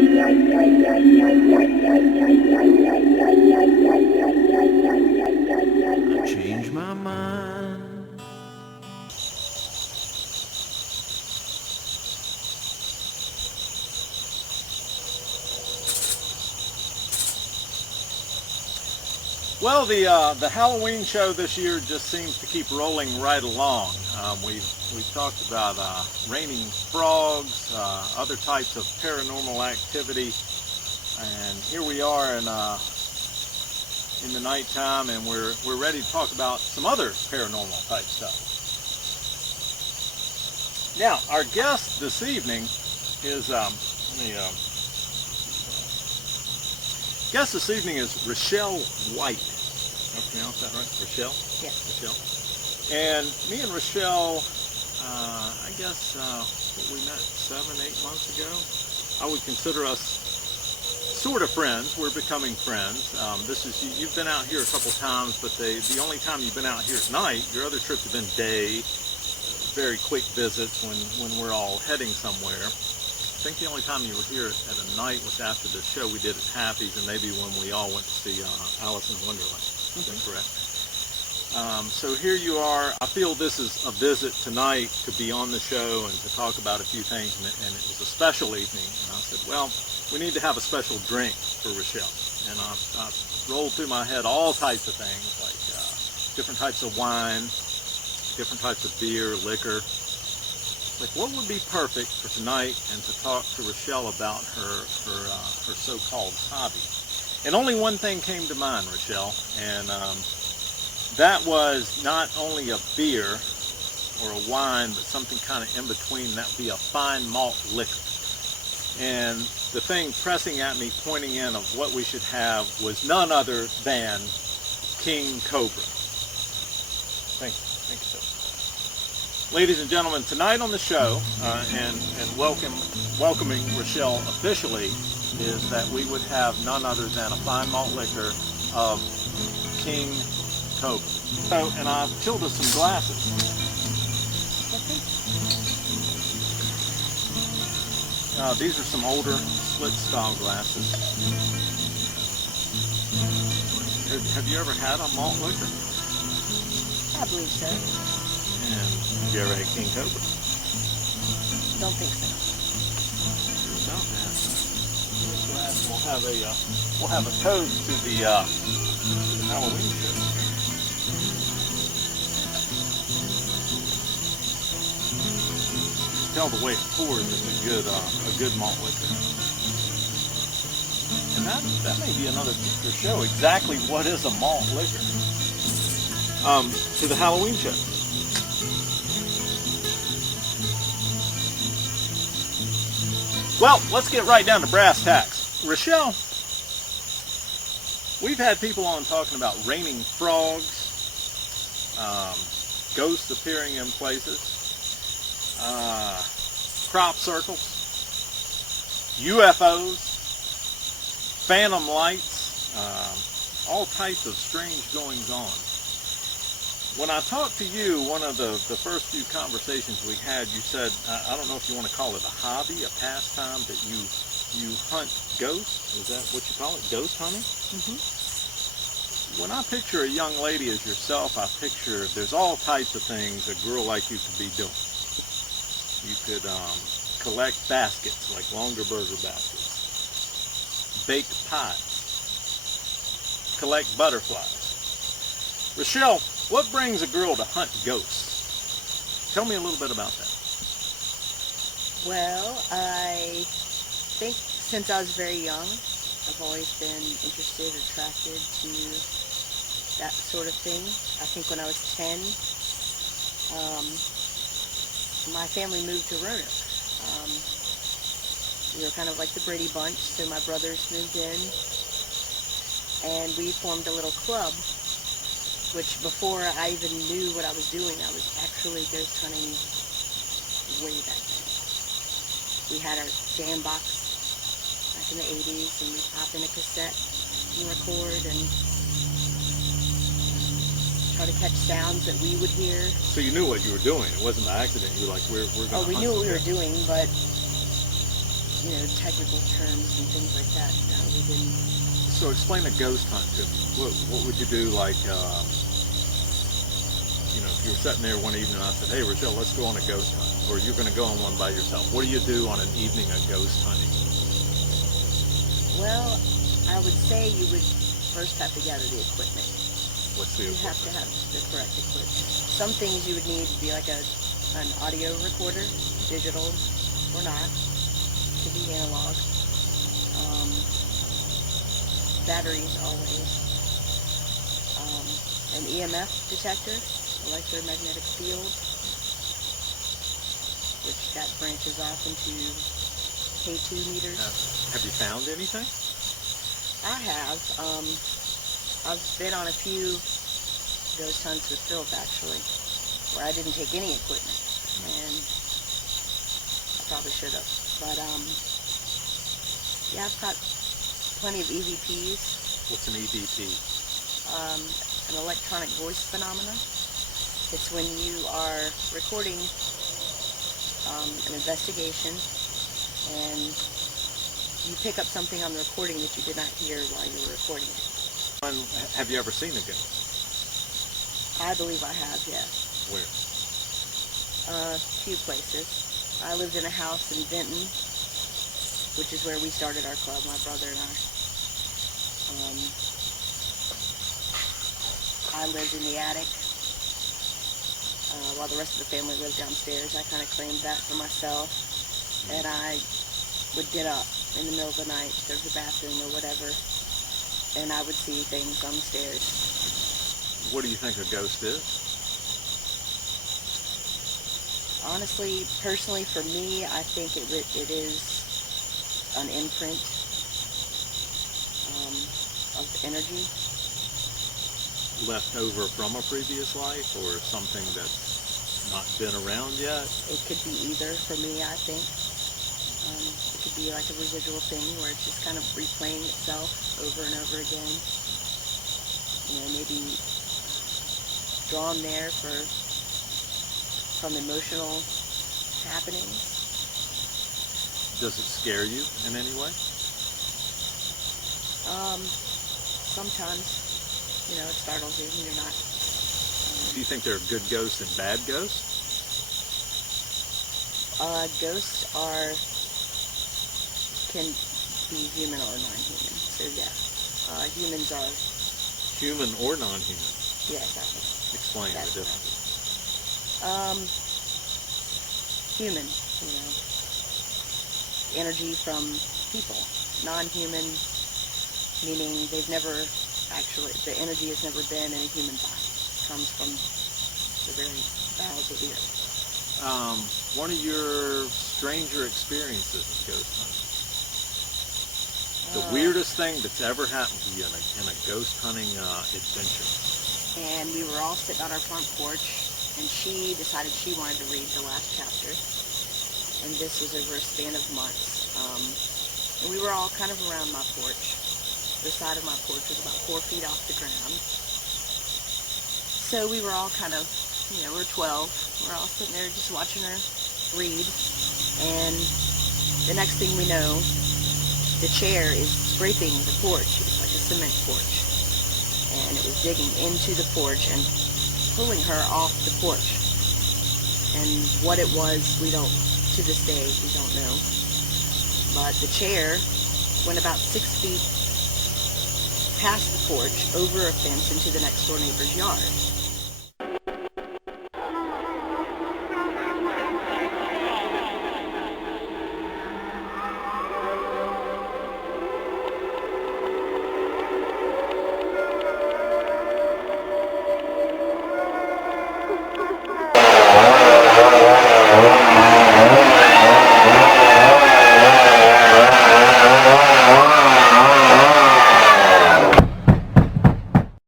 I changed my mind. Well, the Halloween show this year just seems to keep rolling right along. We've talked about raining frogs, other types of paranormal activity, and here we are in the nighttime, and we're ready to talk about some other paranormal type stuff. Now, our guest this evening is guest this evening is Rochelle White. Did I pronounce that right? Rochelle? Yes. Rochelle. And me and Rochelle, I guess we met 7-8 months ago. I would consider us sort of friends. We're becoming friends. You've been out here a couple times, but the only time you've been out here at night, your other trips have been day, very quick visits when we're all heading somewhere. I think the only time you were here at a night was after the show we did at Happy's, and maybe when we all went to see Alice in Wonderland. Is that correct? So here you are. I feel this is a visit tonight to be on the show and to talk about a few things, and it was a special evening. And I said, well, we need to have a special drink for Rochelle. And I rolled through my head all types of things, like different types of wine, different types of beer, liquor. Like, what would be perfect for tonight and to talk to Rochelle about her so-called hobby? And only one thing came to mind, Rochelle, and that was not only a beer or a wine, but something kind of in between. That would be a fine malt liquor. And the thing pressing at me, pointing in of what we should have, was none other than King Cobra. Thank you. Thank you, sir. Ladies and gentlemen, tonight on the show, and welcoming Rochelle officially, is that we would have none other than a fine malt liquor of King Cobra. So, and I've filled us some glasses. These are some older split style glasses. Have you ever had a malt liquor? I believe so. And have you ever had King Cobra? Don't think so. We'll have a toast to the Halloween show. Just tell the way it pours, it's a good malt liquor. And that may be another future show. Exactly what is a malt liquor? To the Halloween show. Well, let's get right down to brass tacks. Rochelle, we've had people on talking about raining frogs, ghosts appearing in places, crop circles, UFOs, phantom lights, all types of strange goings on. When I talked to you, one of the first few conversations we had, you said, I don't know if you want to call it a hobby, a pastime, that you hunt ghosts. Is that what you call it? Ghost hunting? Mm-hmm. When I picture a young lady as yourself, I picture there's all types of things a girl like you could be doing. You could collect baskets, like longer burger baskets, bake pies, collect butterflies. Rochelle, what brings a girl to hunt ghosts? Tell me a little bit about that. Well, I think since I was very young, I've always been interested, attracted to that sort of thing. I think when I was 10, my family moved to Roanoke. We were kind of like the Brady Bunch, so my brothers moved in, and we formed a little club, which before I even knew what I was doing, I was actually ghost hunting way back then. We had our jam box back in the 80s, and we'd pop in a cassette and record and try to catch sounds that we would hear. So you knew what you were doing. It wasn't by accident. You were like, we're going to we knew what we were doing, but technical terms and things like that. No, we didn't. So explain a ghost hunt to me. What would you do, like, if you were sitting there one evening and I said, hey, Rochelle, let's go on a ghost hunt, or you're going to go on one by yourself. What do you do on an evening of ghost hunting? Well, I would say you would first have to gather the equipment. What's the You have to have the correct equipment. Some things you would need would be like an audio recorder, digital or not. It could be analog. Batteries always. An EMF detector, electromagnetic field, which that branches off into K2 meters. Have you found anything? I have. I've been on a few ghost hunts with Philip, actually, where I didn't take any equipment, and I probably should have. But yeah, I've got plenty of EVPs. What's an EVP? An electronic voice phenomena. It's when you are recording an investigation and you pick up something on the recording that you did not hear while you were recording it. Have you ever seen a ghost? I believe I have, yeah. Where? A few places. I lived in a house in Benton, which is where we started our club, my brother and I. I lived in the attic while the rest of the family lived downstairs. I kind of claimed that for myself, and I would get up in the middle of the night to go to the bathroom or whatever, and I would see things on the stairs. What do you think a ghost is? Honestly, personally, for me, I think it is an imprint of energy. Left over from a previous life, or something that's not been around yet? It could be either for me, I think. It could be like a residual thing where it's just kind of replaying itself over and over again. Maybe drawn there from emotional happenings. Does it scare you in any way? Sometimes. It startles you when you're not. Do you think there are good ghosts and bad ghosts? Ghosts can be human or non-human. So yeah, humans are. Human or non-human? Yes, I think. Explain the difference. Human, energy from people. Non-human, meaning they've never. Actually, the energy has never been in a human body. It comes from the very bowels of the earth. One of your stranger experiences in ghost hunting? The weirdest thing that's ever happened to you in a ghost hunting adventure? And we were all sitting on our front porch, and she decided she wanted to read the last chapter. And this was over a span of months. And we were all kind of around my porch. The side of my porch was about 4 feet off the ground. So we were all kind of, we're 12. We're all sitting there just watching her read. And the next thing we know, the chair is scraping the porch. It was like a cement porch. And it was digging into the porch and pulling her off the porch. And what it was, to this day, we don't know. But the chair went about 6 feet past the porch, over a fence, into the next door neighbor's yard.